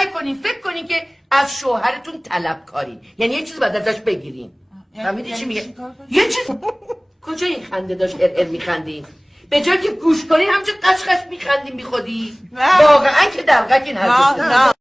سعی کنین فکر کنین که از شوهرتون طلبکارین، یعنی یه چیزی باید ازش بگیرین. فهمیدی چی میگه؟ یه چیز کجا این خنده داشت ار میخندین؟ به جای که گوش کنین همچون قشقش میخندین بی خودی. واقعا که دلغک این حرف.